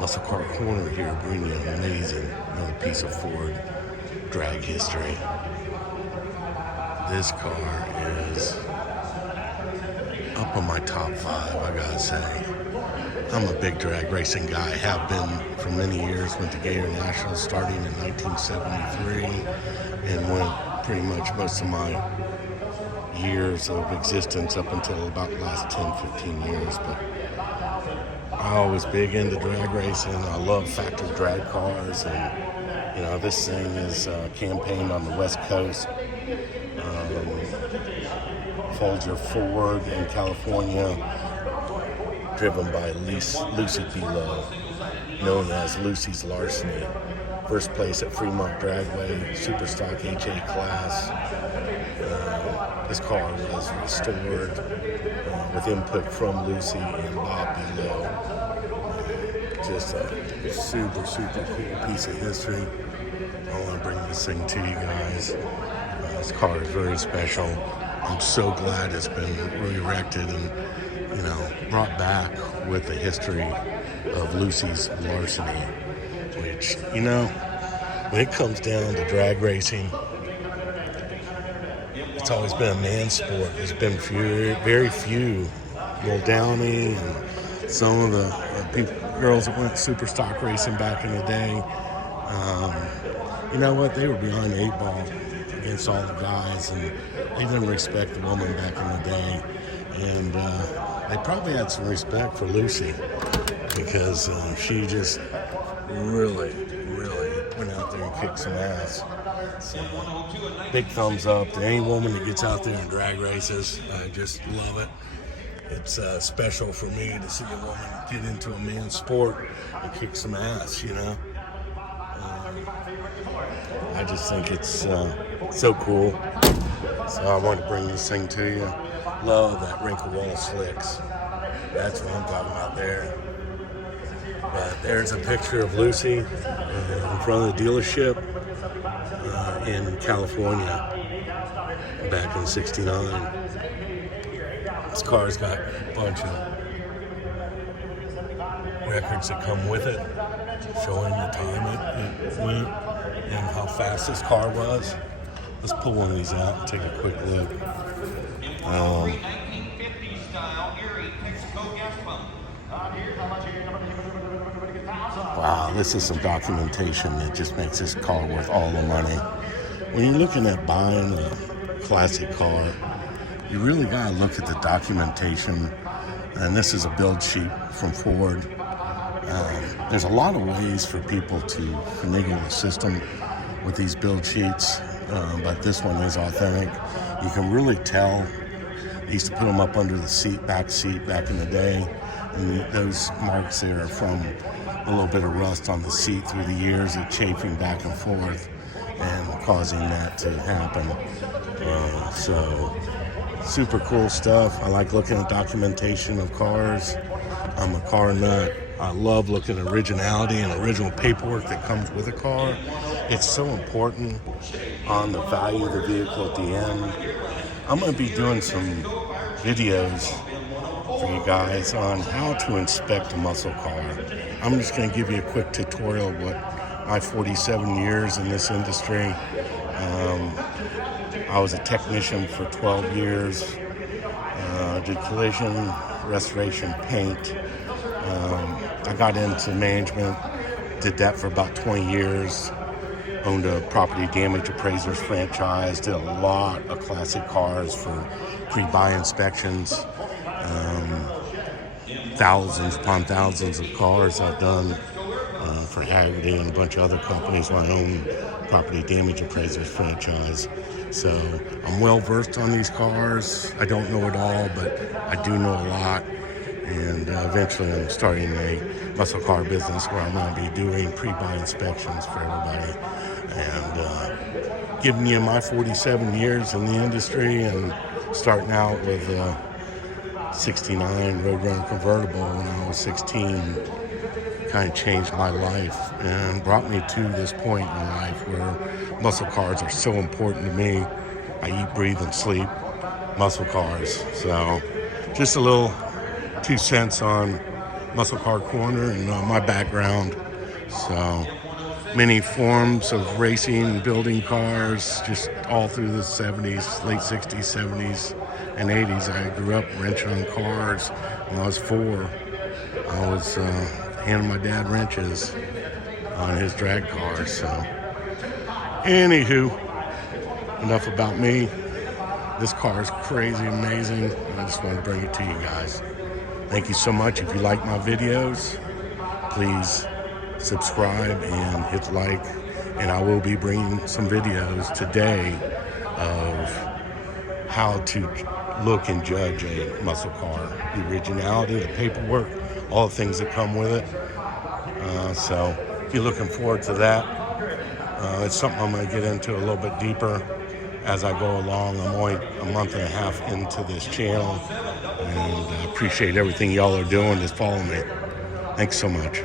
Muscle Car Corner here, bringing you another piece of Ford drag history. This car is up on my top 5, I gotta say. I'm a big drag racing guy, have been for many years. Went to Gator Nationals starting in 1973 and went pretty much most of my years of existence up until about the last 10, 15 years. But I was big into drag racing. I love factory drag cars, and you know, this thing is campaigned on the West Coast. Folger Ford in California, driven by Lucy Below, known as Lucy's Larceny. First place at Fremont Dragway, super stock HA class. This car was restored with input from Lucy and Bob Below. Just a super, super cool piece of history. I want to bring this thing to you guys. This car is very special. I'm so glad it's been re-erected and, you know, brought back with the history of Lucy's Larceny, which, you know, when it comes down to drag racing, it's always been a man's sport. There's been very few. Will Downey and some of the girls that went super stock racing back in the day, you know what? They were behind the 8 ball against all the guys, and they didn't respect the woman back in the day. And they probably had some respect for Lucy because she just really went out there and kicked some ass. So, big thumbs up to any woman that gets out there and drag races. I just love it. It's special for me to see a woman get into a man's sport and kick some ass, you know. I just think it's so cool. So I want to bring this thing to you. Love that wrinkle wall slicks. That's what I'm talking about there. But there's a picture of Lucy in front of the dealership in California back in '69. This car's got a bunch of records that come with it, showing the time it went and how fast this car was. Let's pull one of these out and take a quick look. Wow, this is some documentation that just makes this car worth all the money. When you're looking at buying a classic car, you really gotta look at the documentation. And this is a build sheet from Ford. There's a lot of ways for people to finagle the system with these build sheets, but this one is authentic. You can really tell. They used to put them up under the back seat back in the day, and those marks there are from a little bit of rust on the seat through the years of chafing back and forth and causing that to happen. So super cool stuff. I like looking at documentation of cars. I'm a car nut. I love looking at originality and original paperwork that comes with a car. It's so important on the value of the vehicle at the end. I'm going to be doing some videos for you guys on how to inspect a muscle car. I'm just going to give you a quick tutorial of what my 47 years in this industry. I was a technician for 12 years. Did collision, restoration, paint. I got into management, did that for about 20 years. Owned a property damage appraisers franchise, did a lot of classic cars for pre-buy inspections. Thousands upon thousands of cars I've done for Haggerty and a bunch of other companies when I own property damage appraisers franchise. So I'm well versed on these cars. I don't know it all, but I do know a lot. And eventually I'm starting a muscle car business where I'm going to be doing pre-buy inspections for everybody and giving you my 47 years in the industry and starting out with a 69 Roadrunner convertible when I was 16. Kind of changed my life and brought me to this point in life where muscle cars are so important to me. I eat, breathe, and sleep muscle cars. So just a little 2 cents on Muscle Car Corner and my background. So many forms of racing and building cars, just all through the 70s, late 60s, 70s, and 80s. I grew up wrenching on cars. When I was 4, I was handing my dad wrenches on his drag cars. So, anywho, enough about me. This car is crazy amazing, and I just want to bring it to you guys. Thank you so much. If you like my videos, please subscribe and hit like, and I will be bringing some videos today of how to look and judge a muscle car, the originality, the paperwork, all the things that come with it. So if you're looking forward to that, it's something I'm going to get into a little bit deeper as I go along. I'm only a month and a half into this channel, and I appreciate everything y'all are doing. Just follow me. Thanks so much.